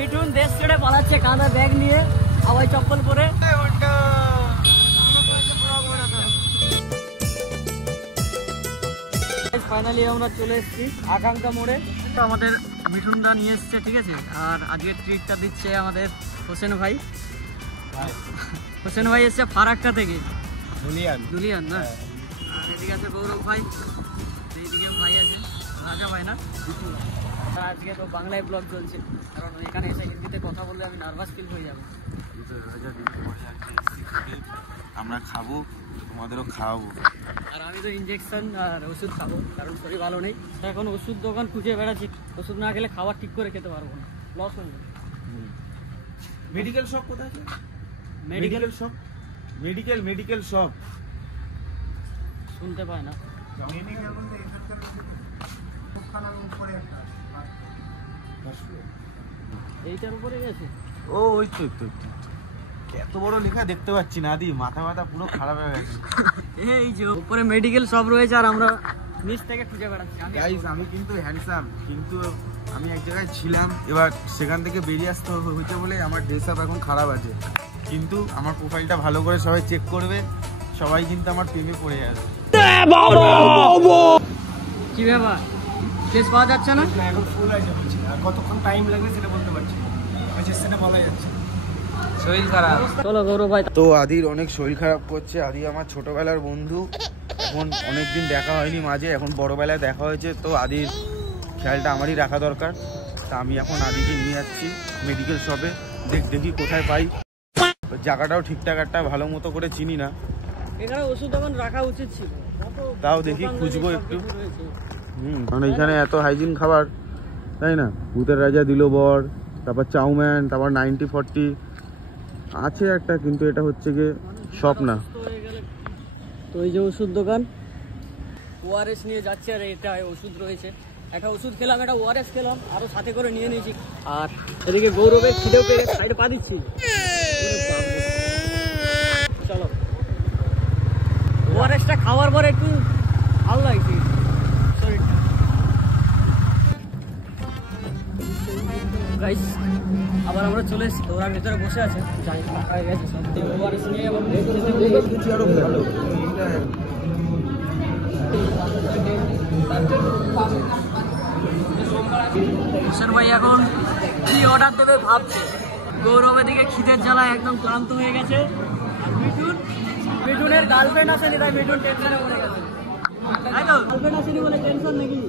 মিঠুন দেশ ছেড়ে পালাচ্ছে কাঁধে ব্যাগ নিয়ে, আবার চপ্পল পরে। ফাইনালি আমরা চলে এসেছি আকাঙ্ক্ষা মোড়ে। তো আমাদের মিঠুনদা নিয়ে এসছে, ঠিক আছে। আর আজকের ট্রিটটা দিচ্ছে আমাদের হোসেন ভাই। হোসেন ভাই এসছে ফারাক্কা থেকে, দুলিয়ান না। আর এদিকে আছে গৌরব ভাই, এইদিকে ভাই আছে রাজা ভাই না। আজকে তো বাংলায় ব্লগ চলছে, কারণ এখানে এসে হিন্দিতে কথা বললে আমি নার্ভাস ফিল হয়ে যাবো। আমরা খাবো, তোমাদেরও খাওয়াবো। আর আমি তো ইঞ্জেকশন আর ওষুধ খাবো, কারণ শরীর ভালো নেই। এখন ওষুধ দোকান খুঁজে বেড়াচ্ছি, ওষুধ না খেলে খাবার ঠিক করে খেতে পারবো না, লস হয়ে যাবে। মেডিকেল শপ কোথায় আছে? মেডিকেল শপ শুনতে পায় না। এইটার উপরে গেছে। ও ওই তো এত বড় লেখা দেখতে পাচ্ছি না, দি মাথা পুরো খারাপ হয়ে গেছে। এই যে উপরে মেডিকেল শপ রয়েছে, আর আমরা নিচ থেকে খুঁজে বেড়াচ্ছি। আমি কিন্তু হ্যান্ডসাম, কিন্তু আমি এক জায়গায় ছিলাম, এবার সেখান থেকে বেরিয়ে আসতে হয়েছে বলে আমার ড্রেস আপ এখন খারাপ আছে। কিন্তু আমার প্রোফাইলটা ভালো করে সবাই চেক করবে, সবাই কিন্তু আমার প্রেমে পড়ে যাবে। কি ব্যাপার, ড্রেস পাওয়া যাচ্ছে না? এখন ফুল আছে বলছি, আর কতক্ষণ টাইম লাগবে সেটা বলতে পারছি না, সেটা বলা যাচ্ছে। শরীর খারাপ। চলো গৌরব ভাই। তো আদির অনেক শরীর খারাপ করছে। আদি আমার ছোটবেলার বন্ধু, এখন অনেকদিন দেখা হয়নি মাঝে, এখন বড়বেলায় দেখা হয়েছে। তো আদির খেয়ালটা আমারই রাখা দরকার। তা আমি এখন আদিকে নিয়ে যাচ্ছি মেডিকেল শপে, দেখি কোথায় পাই। জায়গাটাও ঠিকঠাক একটা ভালো মতো করে চিনি না, এখানে ওষুধ দোকান রাখা উচিত ছিল, তাও দেখি খুঁজবো একটু। কারণ এইখানে এত হাইজিন খাবার, তাই না? ভূতের রাজা দিল বর, তারপর চাউম্যান, তারপর 90-40 আছে একটা, কিন্তু এটা হচ্ছে গিয়ে শপ না। তো এই যে ওষুধ দোকান, ওআরএস নিয়ে যাচ্ছে, আর এটা ওষুধ রয়েছে। একটা ওষুধ খেলাম, একটা ওআরএস খেলাম, আরো সাথে করে নিয়ে নিয়েছি। আর এদিকে গৌরবের খিদেও পেয়ে সাইডে পা দিচ্ছি। চলো, ওআরএসটা খাওয়ার পরে একটু ভালো লাগছে শরীরটা। গাইস, আবার আমরা চলে এসেছি, ওরা ভেতরে বসে আছে, যাই ফাঁকা হয়ে গেছে সব। ওআরএস নিয়ে আবার হোসেন ভাই এখন কি অর্ডার দেবে ভাবছে। গৌরবের দিকে খিদের জ্বালায় একদম ক্লান্ত হয়ে গেছে। আর মিঠুনের গার্লফ্রেন্ড আসেনি, তাই মিঠুন টেনশনে পড়ে গেছে। তাই তো, গার্লফ্রেন্ড আসেনি বলে টেনশন নাকি?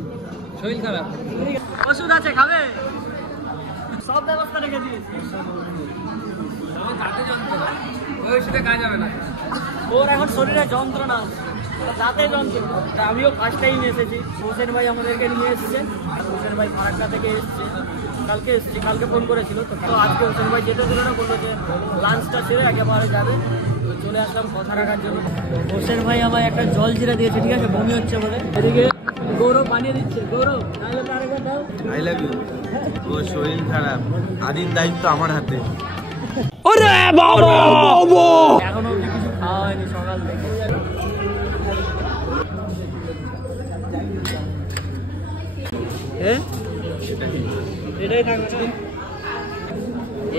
শরীর খারাপ। ওষুধ আছে, খাবে? সব ব্যবস্থা রেখে দিয়েছি। ওই ওষুধে কাজ হবে না, ওর এখন শরীরে যন্ত্রণা, দাঁতে যন্ত্রণা। আমিও ফার্স্ট টাইম এসেছি, হোসেন ভাই আমাদেরকে নিয়ে এসেছে। হোসেন ভাই ফারাক্কা থেকে এসছে, কালকে ফোন করেছিল। তো আজকে হোসেন ভাই যেতে দিল না, বললো যে লাঞ্চটা ছেড়ে একেবারে যাবে। তো চলে আসলাম কথা রাখার জন্য। হোসেন ভাই আমার একটা জল জিরা দিয়েছে, ঠিক আছে, বমি হচ্ছে বলে। এদিকে গৌরব বানিয়ে দিচ্ছে। গৌরব, আরেকবার দাও। I love you. ও শরীর খারাপ, আদির দায়িত্ব আমার হাতে। এখনো অব্দি কিছু খাওয়া হয়নি সকাল থেকে। এটাই থাকবে,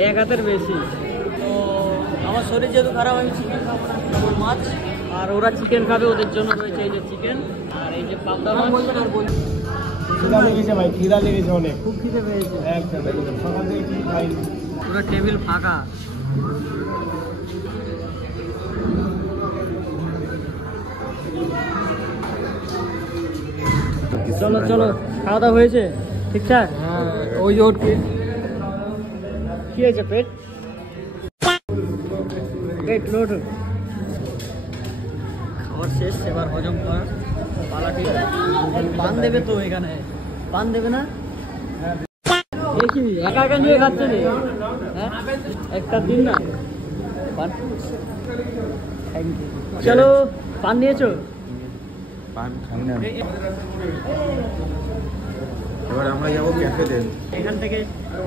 এক হাতের বেশি। তো আমার শরীর যেহেতু খারাপ, আমি চিকেন খাবো না, আমার মাছ। আর ওরা চিকেন খাবে, ওদের জন্য রয়েছে এই যে চিকেন, আর এই যে পাবদা মাছ। আর খিদা লেগেছে ভাই, খিদা লেগেছে অনেক, খুব খিদে পেয়েছে একদম। সকাল থেকে কিছু খাইনি, পুরো টেবিল ফাঁকা। চলো চলো, খাওয়া দাওয়া হয়েছে ঠিকঠাক? হ্যাঁ, ওই যে কি হয়েছে, পেট লোড। খাবার শেষ, এবার হজম করা পালা। ঠিক, পান দেবে তো এখানে, পান দেবে না? দেখি একা একা নিয়ে খাচ্ছে রে, হ্যাঁ একটা দিন না পান। চলো, পান নিয়েছো? পান খাই না। এবার আমরা যাবো ক্যাফেতে। এখান থেকে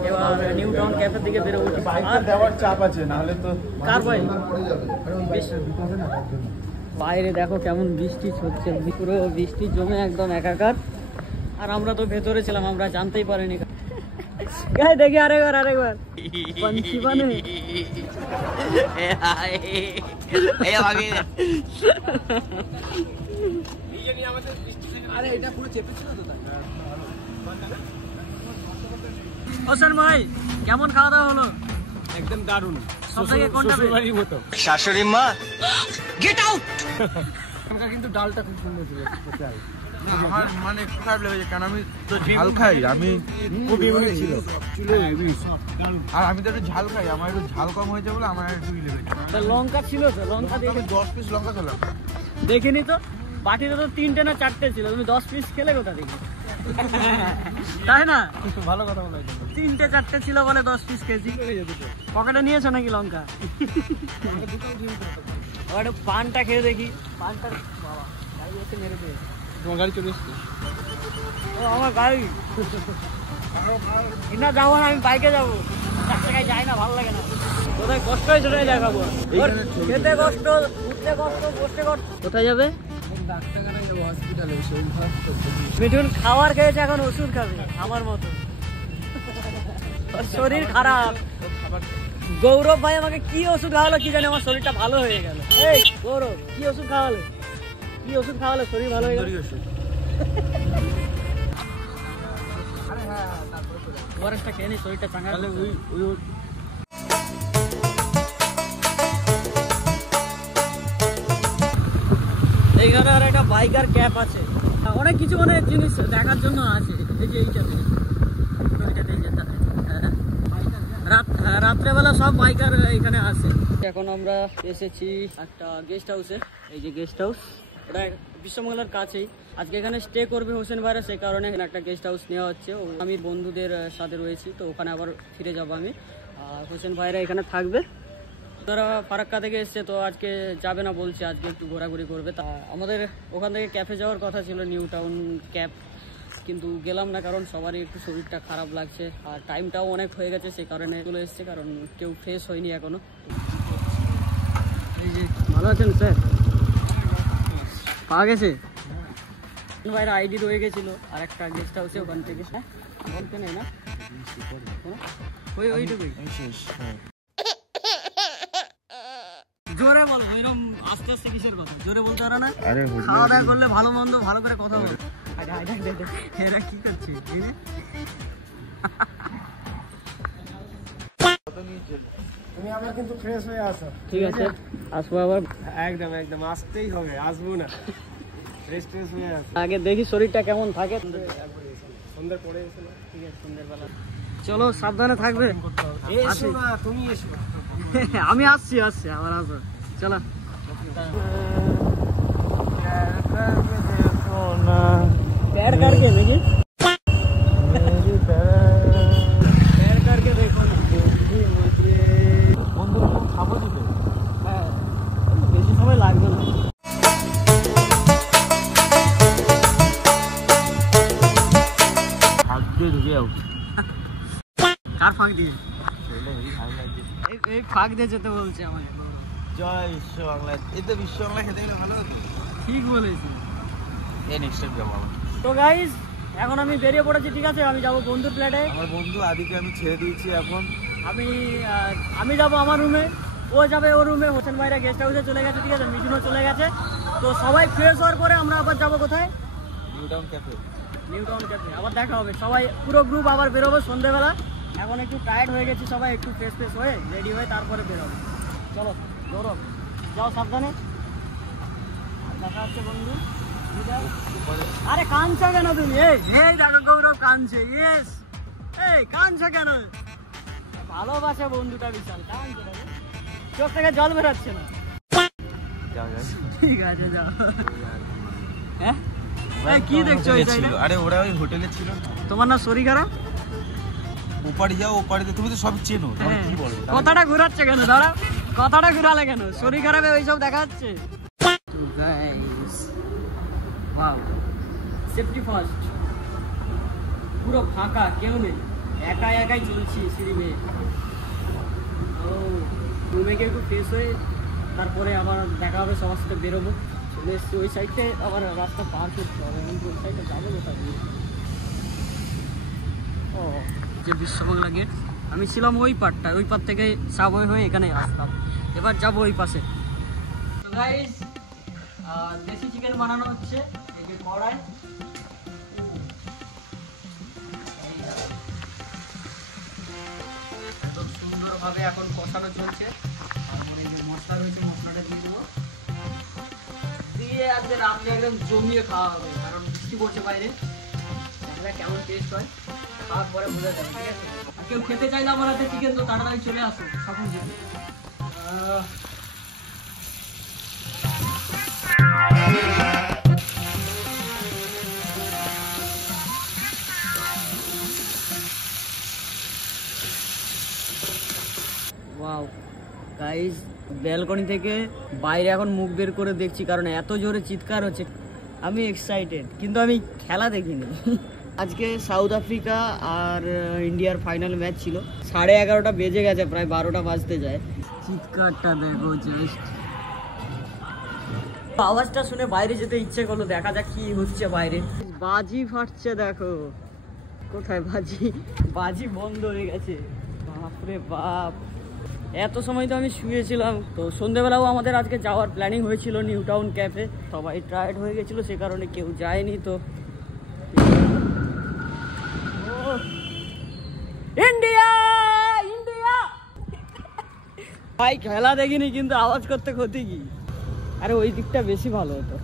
এবার নিউ টাউন ক্যাফের দিকে বেরোবো। আর দেওয়ার চাপ আছে, নাহলে তো কার ভাই বাইরে দেখো কেমন বৃষ্টি হচ্ছে, পুরো বৃষ্টি জমে একদম একাকার। আর আমরা তো ভেতরে ছিলাম, আমরা জানতেই পারিনি। দেখি আরেকবার पंछी बने আরে এটা পুরো চেপেছিল তো হোসেন ভাই কেমন খাওয়া দাওয়া হলো? একদম দারুণ। সব থেকে কোনটা শ্বশুরবাড়ির মতো। শাশুড়ি মা গেট আউট। এখানকার কিন্তু ডালটা খুব সুন্দর ছিল। আমার মানে একটু খারাপ লেগেছে কারণ আমি তো ঝাল খাই, আমি খুবই ছিল আর আমি তো একটু ঝাল খাই, আমার একটু ঝাল কম হয়েছে বলে আমার একটু লেগেছে। তা লঙ্কা ছিল তো, লঙ্কা দিয়ে 10 পিস লঙ্কা খেলাম। দেখিনি তো, বাটিতে তো 3টে না 4টে ছিল, তুমি 10 পিস খেলে কোথা দেখি? তাই না? ভালো কথা বলা 3টে 4টে ছিল বলে 10 পিস খেয়েছি। পকেটে নিয়েছো নাকি লঙ্কা? ওটা পানটা খেয়ে দেখি, পানটা বাবা গাড়ি এসে মেরে পেয়ে। তোমার গাড়ি চলে এসছে? ও আমার গাড়ি না, যাবো না, আমি বাইকে যাবো, 4 টাকায় যাই না, ভালো লাগে না। কোথায় কষ্ট হয় সেটাই দেখাবো। খেতে কষ্ট, উঠতে কষ্ট, বসতে কষ্ট। কোথায় যাবে? ডাক্তারখানায় যাবো, হসপিটালে। মিঠুন খাবার খেয়েছে, এখন ওষুধ খাবে আমার মতো। ওর শরীর খারাপ। গৌরব ভাই আমাকে কি ওষুধ খাওয়ালো কি জানি, আমার শরীরটা ভালো হয়ে গেল। এই গৌরব, কি ওষুধ খাওয়ালো? কি ওষুধ খাওয়ালো শরীর ভালো হয়ে গেল? ওয়ারেসটা খেয়ে নি, শরীরটা চাঙ্গা। এইখানে আর একটা বাইকার ক্যাপ আছে, অনেক কিছু মানে জিনিস দেখার জন্য আছে। এই যে এইটাতে রাত্রেবেলা সব বাইকার এখানে আসে। এখন আমরা এসেছি একটা গেস্ট হাউসে, এই যে গেস্ট হাউস, ওটা বিশ্বমঙ্গলার কাছেই। আজকে এখানে স্টে করবে হোসেন ভাইরা, সেই কারণে এখানে একটা গেস্ট হাউস নেওয়া হচ্ছে। আমি বন্ধুদের সাথে রয়েছি, তো ওখানে আবার ফিরে যাবো আমি, আর হোসেন ভাইরা এখানে থাকবে। তারা ফারাক্কা থেকে এসছে, তো আজকে যাবে না বলছে, আজকে একটু ঘোরাঘুরি করবে। তা আমাদের ওখান থেকে ক্যাফে যাওয়ার কথা ছিল, নিউ টাউন ক্যাফ, কিন্তু গেলাম না কারণ সবারই একটু শরীরটা খারাপ লাগছে আর টাইমটাও অনেক হয়ে গেছে, সেই কারণে চলে এসছে, কারণ কেউ ফ্রেশ হয়নি এখনো। এই যে ভালো আছেন স্যার? পাওয়া গেছে ভাইরা, আইডি রয়ে গেছিল আর একটা গেস্ট হাউসে, ওখান থেকে। হ্যাঁ বলতে নেই না, ওইটুকুই। জোরে বলো, ওইরকম আস্তে আস্তে কিসের কথা, জোরে বলতে পারো না? খাওয়া দাওয়া করলে ভালো মন্দ ভালো করে কথা বলো। এরা কি করছে? তুমি আবার কিন্তু ফ্রেশ হয়ে আসো। ঠিক আছে, আসবো আবার। একদম একদম আসতেই হবে, আসবো না। ফ্রেশ হয়ে আসো। আগে দেখি শরীরটা কেমন থাকে। সন্ধ্যার পরে এসো না? ঠিক আছে, সন্ধ্যের বেলা। চলো, সাবধানে থাকবে। এসো না, তুমি এসো। আমি আসছি আবার আসবো। চলো। पैर करके देखिए, पैर करके देखो ना। হ্যাঁ, বেশি সময় লাগবে না। কার ফাঁক দিয়ে? এই ফাঁক দিয়ে যেতে বলছে আমাকে। জয় বিশ্ব বাংলা, এই তো বিশ্ব বাংলা খেতে গেলে ভালো হতো। ঠিক বলেছি। এই নেক্সট টাইম যাবো। তো গাইস, এখন আমি বেরিয়ে পড়েছি, ঠিক আছে? আমি যাবো বন্ধুর ফ্ল্যাটে। আমার বন্ধু আদিকে আমি ছেড়ে দিয়েছি, এখন আমি যাবো আমার রুমে, ও যাবে ওর রুমে। হোসেন ভাইরা গেস্ট হাউসে চলে গেছে, ঠিক আছে? মিঠুনও চলে গেছে। তো সবাই ফ্রেশ হওয়ার পরে আমরা আবার যাবো কোথায়? New town cafe. আবার দেখা হবে, সবাই পুরো গ্রুপ আবার বেরোবো সন্ধ্যেবেলা। এখন একটু টায়ার্ড হয়ে গেছি সবাই, একটু ফ্রেশ হয়ে রেডি হয়ে তারপরে বেরোবো। চলো গৌরব, যাও সাবধানে, দেখা হচ্ছে বন্ধু। আরে কাঁদছো কেন তুমি? এই দেখো গৌরব কাঁদছে। ইয়েস, এই কাঁদছো কেন? ভালোবাসা বন্ধুটা বিশাল, কাঁদছো না? চোখ থেকে জল বেরোচ্ছে না? ঠিক আছে, যাও। হ্যাঁ, কি দেখছো? আরে ওরা ওই হোটেলে ছিল। তোমার না শরীর খারাপ? ওপারে যাও, ওপারে তুমি তো সব চেনো, কি বলো? কথাটা ঘুরাচ্ছে কেন? দাঁড়া, কথাটা ঘুরালে কেন? শরীর খারাপে ওইসব দেখা যাচ্ছে। সেফটি ফার্স্ট, পুরো ফাঁকা, কেউ নেই, একাই চলছি সিঁড়ি বেয়ে। ও রুমে গিয়ে একটু ফ্রেশ হয়ে তারপরে আবার দেখা হবে, সবার সাথে বেরোবো। চলে এসছি ওই সাইডে, আবার রাস্তা পার করতে হবে, ওই সাইডে যাবো কোথায়? ও যে বিশ্ববাংলা গেট। আমি ছিলাম ওই পারটায়, ওই পার থেকে সাবওয়ে হয়ে এখানে আসতাম। এবার যাবো ওই পাশে। গাইস দেশি চিকেন বানানো হচ্ছে এই যে কড়াই। একদম সুন্দরভাবে এখন কষানো চলছে। আর মানে যে মশলা রয়েছে মশলাটা দিয়ে দেবো, দিয়ে আজকে রাত্রে একদম জমিয়ে খাওয়া হবে, কারণ বৃষ্টি পড়ছে বাইরে। দেখা কেমন টেস্ট হয়, খাওয়ার পরে বোঝা যাবে। ঠিক আছে, আর কেউ খেতে চাইলে আমার হাতে চিকেন তো তাড়াতাড়ি চলে আসো সকল জিনিস। ওয়াও গাইস, ব্যালকনি থেকে বাইরে এখন মুখ বের করে দেখছি, কারণ এত জোরে চিৎকার হচ্ছে। আমি এক্সাইটেড, কিন্তু আমি খেলা দেখিনি। আজকে সাউথ আফ্রিকা আর ইন্ডিয়ার ফাইনাল ম্যাচ ছিল। 11:30 বেজে গেছে, প্রায় 12টা বাজতে যায়। চিৎকারটা দেখো জাস্ট, আওয়াজটা শুনে বাইরে যেতে ইচ্ছে করলো। দেখা যাক কি হচ্ছে বাইরে। বাজি ফাটছে দেখো। কোথায় বাজি? বাজি বন্ধ হয়ে গেছে। বাপরে বাপ, এত সময় তো আমি শুয়েছিলাম। তো সন্ধ্যেবেলাও আমাদের আজকে যাওয়ার প্ল্যানিং হয়েছিল নিউ টাউন ক্যাফে। সবাই টায়ার্ড হয়ে গেছিলো, সে কারণে কেউ যায়নি। তো ইন্ডিয়া ইন্ডিয়া ভাই, খেলা দেখিনি কিন্তু আওয়াজ করতে ক্ষতি কি? আরে ওই দিকটা বেশি ভালো হতো।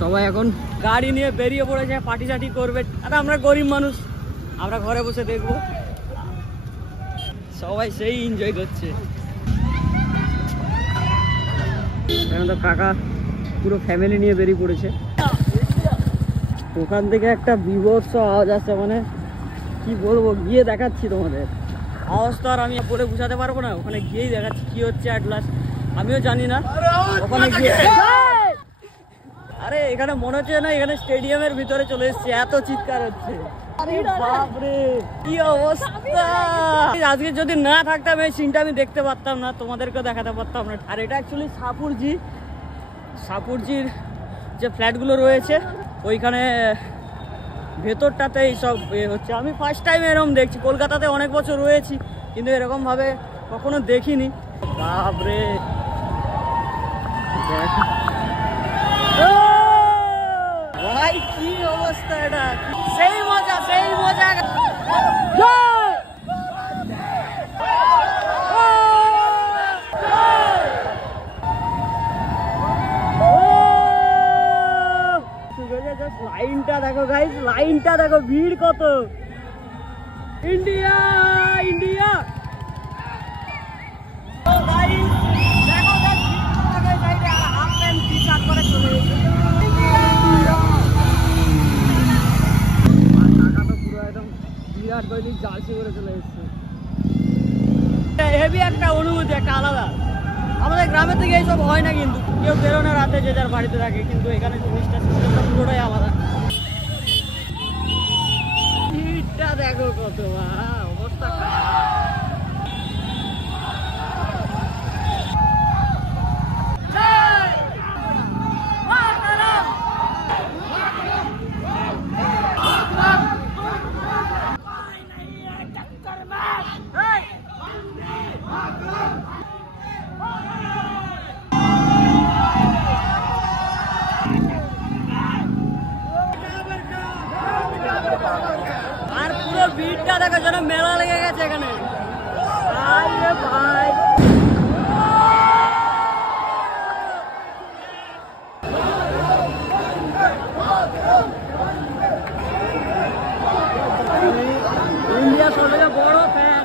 সবাই এখন গাড়ি নিয়ে বেরিয়ে পড়েছে, পার্টি সার্টি করবে। আর আমরা গরিব মানুষ, আমরা ঘরে বসে দেখবো। সবাই সেই এনজয় করছে। এখন তো কাকা পুরো ফ্যামিলি নিয়ে বেরিয়ে পড়েছে। ওখান থেকে একটা বিভৎস আওয়াজ আসছে, মানে কি বলবো, গিয়ে দেখাচ্ছি তোমাদের। আওয়াজ তো আর আমি বলে বুঝাতে পারবো না, ওখানে গিয়েই দেখাচ্ছি কি হচ্ছে। অ্যাট লাস্ট আমিও জানি না ওখানে গিয়ে। আরে এখানে মনে হচ্ছে না এখানে স্টেডিয়ামের ভিতরে চলে এসেছে, এত চিৎকার হচ্ছে। আরে বাপরে কি অবস্থা! আজকে যদি না থাকতাম এই সিনটা আমি দেখতে পারতাম না, তোমাদেরকেও দেখাতে পারতাম না। আর এটা অ্যাকচুয়ালি সাপুরজির যে ফ্ল্যাটগুলো রয়েছে ওইখানে ভেতরটাতে এইসব হচ্ছে। আমি ফার্স্ট টাইম এরকম দেখছি। কলকাতাতে অনেক বছর রয়েছি, কিন্তু এরকম ভাবে কখনো দেখিনি। বাপরে ভাই কি অবস্থা! এটা সেই মজা, সেই মজা। লাইনটা দেখো গাইস, লাইনটা দেখো, ভিড় কত। India India Virat Kohli jersey করে চলে এসছে। হেভি একটা অনুভূতি, একটা আলাদা। আমাদের গ্রামের থেকে এইসব হয় না, কিন্তু কেউ বেরোনো রাতে যে যার বাড়িতে থাকে, কিন্তু এখানে জিনিসটা সিস্টেমটা পুরোটাই আলাদা। ভিড়টা দেখো কত, অবস্থা আর পুরো ভিড়টা দেখো, যেন মেলা লেগে গেছে এখানে। ভাই ইন্ডিয়া সবথেকে বড় ফ্যান।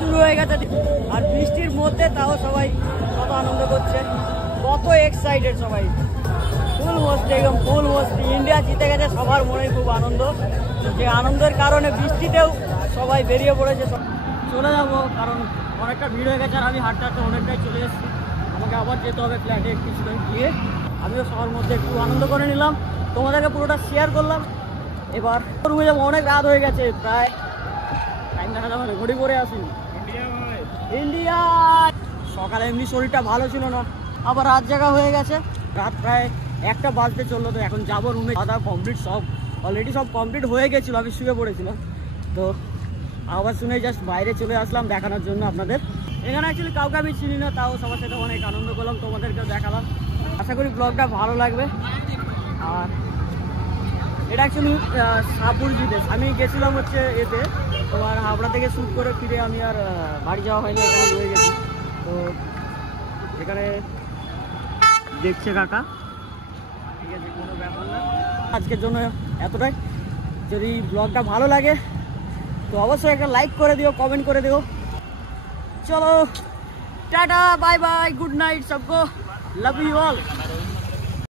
শুরু হয়ে গেছে আর বৃষ্টির মধ্যে তাও সবাই কত আনন্দ করছে, কত এক্সাইটেড সবাই, ফুল মস্তি, একদম ফুল মস্তি। ইন্ডিয়া জিতে গেছে, সবার মনে খুব আনন্দ। যে আনন্দের কারণে বৃষ্টিতেও সবাই বেরিয়ে পড়েছে। চলে যাবো কারণ অনেকটা ভিড় হয়ে গেছে আর আমি হাঁটতে হাঁটতে অনেকটাই চলে এসেছি। আমাকে আবার যেতে হবে ফ্ল্যাটে কিছুদিন গিয়ে। আমিও সবার মধ্যে একটু আনন্দ করে নিলাম, তোমাদেরকে পুরোটা শেয়ার করলাম। এবার রুমে যাবো, অনেক রাত হয়ে গেছে, প্রায় টাইম দেখা যাবে না, ঘড়ি পরে আসি। ইন্ডিয়া সকালে এমনি শরীরটা ভালো ছিল না, আবার রাত জায়গা হয়ে গেছে, রাত প্রায় 1টা বাজতে চললো। তো এখন যাবো রুমে, খাওয়া দাওয়া কমপ্লিট, সব অলরেডি সব কমপ্লিট হয়ে গেছিলো, আমি শুয়ে পড়েছিলাম। তো আবার শুনে জাস্ট বাইরে চলে আসলাম দেখানোর জন্য আপনাদের। এখানে অ্যাকচুয়ালি কাউকে আমি চিনি না, তাও সবার সাথে অনেক আনন্দ করলাম, তোমাদেরকেও দেখালাম। আশা করি ব্লগটা ভালো লাগবে। আর এটা অ্যাকচুয়ালি সাপুর বিদেশ, আমি গেছিলাম হচ্ছে এতে, তোমার হাবড়া থেকে শ্যুট করে ফিরে আমি আর বাড়ি যাওয়া হয়নি, এখানে রয়ে গেছি। তো এখানে দেখছে কাকা, ঠিক আছে, কোনো ব্যাপার না। আজকের জন্য এতটাই। যদি ব্লগটা ভালো লাগে তো অবশ্যই একটা লাইক করে দিও, কমেন্ট করে দিও। চলো টাটা, বাই বাই, গুড নাইট সবকো, লাভ ইউ অল।